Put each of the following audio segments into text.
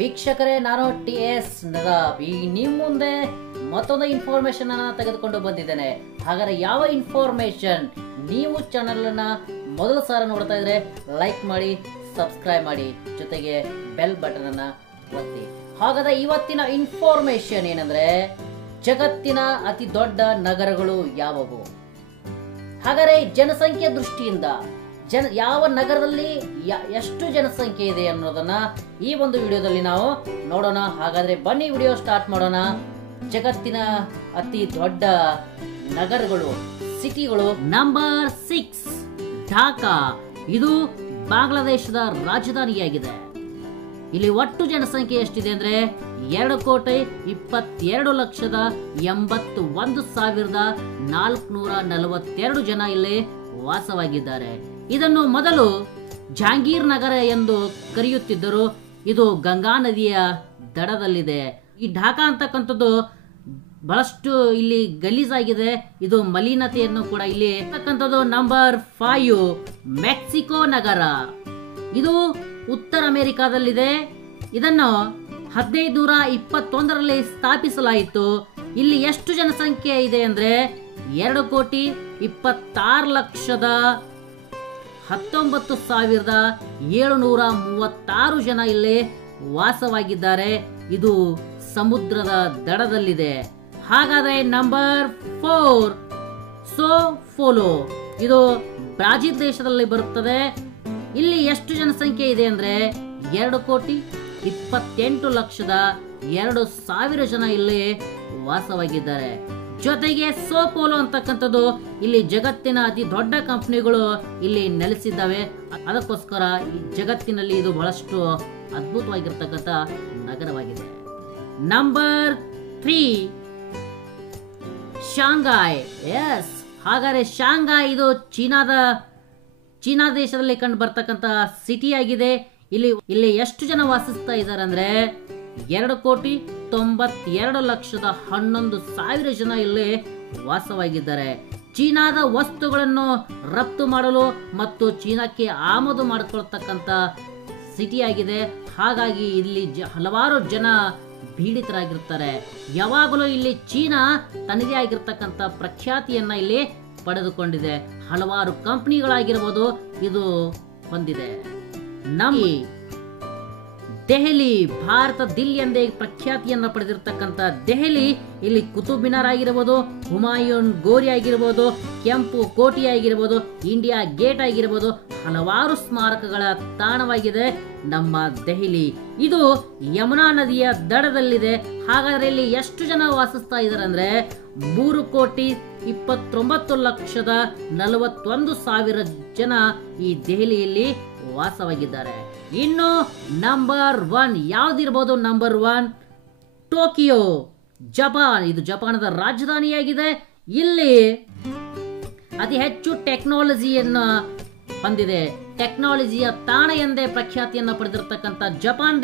ವೀಕ್ಷಕರೇ, ನಾನು TS ನದಾಬ್ ನಿಮ್ಮ ಮುಂದೆ ಮತ್ತೊಂದು ಇನ್ಫಾರ್ಮೇಶನ್ ಅನ್ನ ತೆಗೆದುಕೊಂಡು ಬಂದಿದ್ದೇನೆ. ಹಾಗಾದ್ರೆ ಯಾವ ಇನ್ಫಾರ್ಮೇಶನ್? ನೀವು ಚಾನೆಲ್ ಅನ್ನ ಮೊದಲ ಸಾರ ನೋಡ್ತಾ ಇದ್ರೆ ಲೈಕ್ ಮಾಡಿ, ಸಬ್ಸ್ಕ್ರೈಬ್ ಮಾಡಿ, ಜೊತೆಗೆ ಬೆಲ್ ಬಟನ್ ಅನ್ನ ಒತ್ತಿ. ಹಾಗಾದ್ರೆ ಇವತ್ತಿನ ಇನ್ಫಾರ್ಮೇಶನ್ ಏನಂದ್ರೆ, ಜಗತ್ತಿನ ಅತಿ ದೊಡ್ಡ ನಗರಗಳು ಯಾವುವು? ಹಾಗಾದ್ರೆ ಜನಸಂಖ್ಯೆ ದೃಷ್ಟಿಯಿಂದ ಯಾವ ನಗರದಲ್ಲಿ ಎಷ್ಟು ಜನಸಂಖ್ಯೆ ಇದೆ ಅನ್ನೋದನ್ನ ಈ ಒಂದು ವಿಡಿಯೋದಲ್ಲಿ ನಾವು ನೋಡೋಣ. ಹಾಗಾದ್ರೆ ಬನ್ನಿ ವಿಡಿಯೋ ಸ್ಟಾರ್ಟ್ ಮಾಡೋಣ. ಜಗತ್ತಿನ ಅತಿ ದೊಡ್ಡ ನಗರಗಳು, ಸಿಟಿಗಳು. ನಂಬರ್ 6 ಢಾಕಾ. ಇದು ಬಾಂಗ್ಲಾದೇಶದ ರಾಜಧಾನಿಯಾಗಿದೆ. ಇಲ್ಲಿ ಒಟ್ಟು ಜನಸಂಖ್ಯೆ ಎಷ್ಟಿದೆ ಅಂದ್ರೆ 2,22,81,442 ಜನ ಇಲ್ಲಿ ವಾಸವಾಗಿದ್ದಾರೆ. ಇದನ್ನು ಮೊದಲು ಜಹಾಂಗೀರ್ ನಗರ ಎಂದು ಕರೆಯುತ್ತಿದ್ದರು. ಇದು ಗಂಗಾ ನದಿಯ ದಡದಲ್ಲಿದೆ. ಈ ಢಾಕಾ ಅಂತಕ್ಕಂಥದ್ದು ಬಹಳಷ್ಟು ಇಲ್ಲಿ ಗಲೀಜಾಗಿದೆ. ಇದು ಮಲಿನತೆಯನ್ನು ಕೂಡ ಇಲ್ಲಿ ಅಂತಕ್ಕಂಥದ್ದು. ನಂಬರ್ 5 ಮೆಕ್ಸಿಕೋ ನಗರ. ಇದು ಉತ್ತರ ಅಮೆರಿಕಾದಲ್ಲಿದೆ. ಇದನ್ನು 1521ರಲ್ಲಿ ಸ್ಥಾಪಿಸಲಾಯಿತು. ಇಲ್ಲಿ ಎಷ್ಟು ಜನಸಂಖ್ಯೆ ಇದೆ ಅಂದ್ರೆ 2,26,19,736 ಜನ ಇಲ್ಲಿ ವಾಸವಾಗಿದ್ದಾರೆ. ಇದು ಸಮುದ್ರದ ದಡದಲ್ಲಿದೆ. ಹಾಗಾದ್ರೆ ನಂಬರ್ 4 ಸೋ ಪೋಲೋ. ಇದು ಬ್ರಾಜಿಲ್ ದೇಶದಲ್ಲಿ ಬರುತ್ತದೆ. ಇಲ್ಲಿ ಎಷ್ಟು ಜನಸಂಖ್ಯೆ ಇದೆ ಅಂದ್ರೆ 2,28,02,000 ಜನ ಇಲ್ಲಿ ವಾಸವಾಗಿದ್ದಾರೆ. ಜೊತೆಗೆ ಸೋ ಪೋಲೋ ಅಂತಕ್ಕಂಥದ್ದು ಇಲ್ಲಿ ಜಗತ್ತಿನ ಅತಿ ದೊಡ್ಡ ಕಂಪನಿಗಳು ಇಲ್ಲಿ ನೆಲೆಸಿದ್ದಾವೆ. ಅದಕ್ಕೋಸ್ಕರ ಈ ಜಗತ್ತಿನಲ್ಲಿ ಇದು ಬಹಳಷ್ಟು ಅದ್ಭುತವಾಗಿರ್ತಕ್ಕಂಥ ನಗರವಾಗಿದೆ. Number 3 Shanghai. ಎಸ್, ಹಾಗಾದ್ರೆ ಶಾಂಘಾಯ್ ಇದು ಚೀನಾ ದೇಶದಲ್ಲಿ ಕಂಡು ಬರ್ತಕ್ಕಂಥ ಸಿಟಿ ಆಗಿದೆ. ಇಲ್ಲಿ ಎಷ್ಟು ಜನ ವಾಸಿಸ್ತಾ ಇದ್ದಾರೆ ಅಂದ್ರೆ 2,92,11,000 ಜನ ಇಲ್ಲಿ ವಾಸವಾಗಿದ್ದಾರೆ. ಚೀನಾದ ವಸ್ತುಗಳನ್ನು ರಫ್ತು ಮಾಡಲು ಮತ್ತು ಚೀನಾಕ್ಕೆ ಆಮದು ಮಾಡಿಕೊಳ್ತಕ್ಕಂಥ ಸಿಟಿ ಆಗಿದೆ. ಹಾಗಾಗಿ ಇಲ್ಲಿ ಹಲವಾರು ಜನ ಪೀಡಿತರಾಗಿರ್ತಾರೆ. ಯಾವಾಗಲೂ ಇಲ್ಲಿ ಚೀನಾ ತನ್ನದೇ ಆಗಿರ್ತಕ್ಕಂಥ ಪ್ರಖ್ಯಾತಿಯನ್ನ ಇಲ್ಲಿ ಪಡೆದುಕೊಂಡಿದೆ. ಹಲವಾರು ಕಂಪನಿಗಳಾಗಿರ್ಬೋದು ಇದು ಹೊಂದಿದೆ. ದೆಹಲಿ, ಭಾರತ ದಿಲ್ಲಿ ಎಂದೇ ಪ್ರಖ್ಯಾತಿಯನ್ನ ಪಡೆದಿರತಕ್ಕಂಥ ದೆಹಲಿ. ಇಲ್ಲಿ ಕುತುಬ್ ಮಿನಾರ್ ಆಗಿರ್ಬೋದು, ಹುಮಾಯೂನ್ ಗೋರಿ ಆಗಿರ್ಬೋದು, ಕೆಂಪು ಕೋಟೆ ಆಗಿರ್ಬೋದು, ಇಂಡಿಯಾ ಗೇಟ್ ಆಗಿರ್ಬೋದು, ಹಲವಾರು ಸ್ಮಾರಕಗಳ ತಾಣವಾಗಿದೆ ನಮ್ಮ ದೆಹಲಿ. ಇದು ಯಮುನಾ ನದಿಯ ದಡದಲ್ಲಿದೆ. ಹಾಗಾದ್ರೆ ಇಲ್ಲಿ ಎಷ್ಟು ಜನ ವಾಸಿಸ್ತಾ ಇದ್ದಾರೆ ಅಂದ್ರೆ 3,29,41,000 ಜನ ಈ ದೆಹಲಿಯಲ್ಲಿ ವಾಸವಾಗಿದ್ದಾರೆ. ಇನ್ನು ನಂಬರ್ 1 ಯಾವ್ದಿರ್ಬೋದು? Number 1 Tokyo, Japan. ಇದು ಜಪಾನದ ರಾಜಧಾನಿಯಾಗಿದೆ. ಇಲ್ಲಿ ಅತಿ ಹೆಚ್ಚು ಟೆಕ್ನಾಲಜಿಯನ್ನ ಹೊಂದಿದೆ. ಟೆಕ್ನಾಲಜಿಯ ತಾಣ ಎಂದೇ ಪ್ರಖ್ಯಾತಿಯನ್ನ ಪಡೆದಿರತಕ್ಕಂಥ ಜಪಾನ್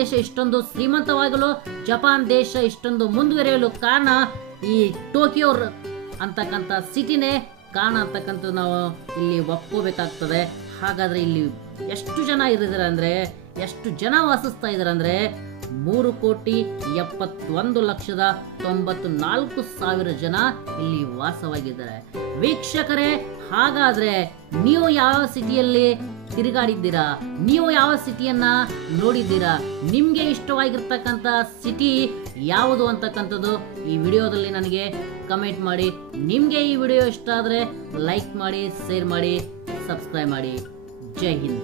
ದೇಶ ಇಷ್ಟೊಂದು ಶ್ರೀಮಂತವಾಗಲು, ಜಪಾನ್ ದೇಶ ಇಷ್ಟೊಂದು ಮುಂದುವರಿಯಲು ಕಾರಣ ಈ ಟೋಕಿಯೋ ಅಂತಕ್ಕಂಥ ಸಿಟಿನೇ ಕಾರಣ ಅಂತಕ್ಕಂಥದ್ದು ನಾವು ಇಲ್ಲಿ ಒಪ್ಕೋಬೇಕಾಗ್ತದೆ. ಹಾಗಾದ್ರೆ ಇಲ್ಲಿ ಎಷ್ಟು ಜನ ಇರಿದ್ದಾರೆ ಅಂದ್ರೆ, ಎಷ್ಟು ಜನ ವಾಸಿಸ್ತಾ ಇದ್ದಾರೆ ಅಂದ್ರೆ 3,71,94,000 ಜನ ಇಲ್ಲಿ ವಾಸವಾಗಿದ್ದಾರೆ. ವೀಕ್ಷಕರೇ, ಹಾಗಾದ್ರೆ ನೀವು ಯಾವ ಸಿಟಿಯಲ್ಲಿ ತಿರುಗಾಡಿದ್ದೀರಾ? ನೀವು ಯಾವ ಸಿಟಿಯನ್ನ ನೋಡಿದ್ದೀರಾ? ನಿಮ್ಗೆ ಇಷ್ಟವಾಗಿರ್ತಕ್ಕಂಥ ಸಿಟಿ ಯಾವುದು ಅಂತಕ್ಕಂಥದ್ದು ಈ ವಿಡಿಯೋದಲ್ಲಿ ನನಗೆ ಕಮೆಂಟ್ ಮಾಡಿ. ನಿಮ್ಗೆ ಈ ವಿಡಿಯೋ ಇಷ್ಟ ಆದ್ರೆ ಲೈಕ್ ಮಾಡಿ, ಶೇರ್ ಮಾಡಿ, ಸಬ್ಸ್ಕ್ರೈಬ್ ಮಾಡಿ. ಜೈ ಹಿಂದ್.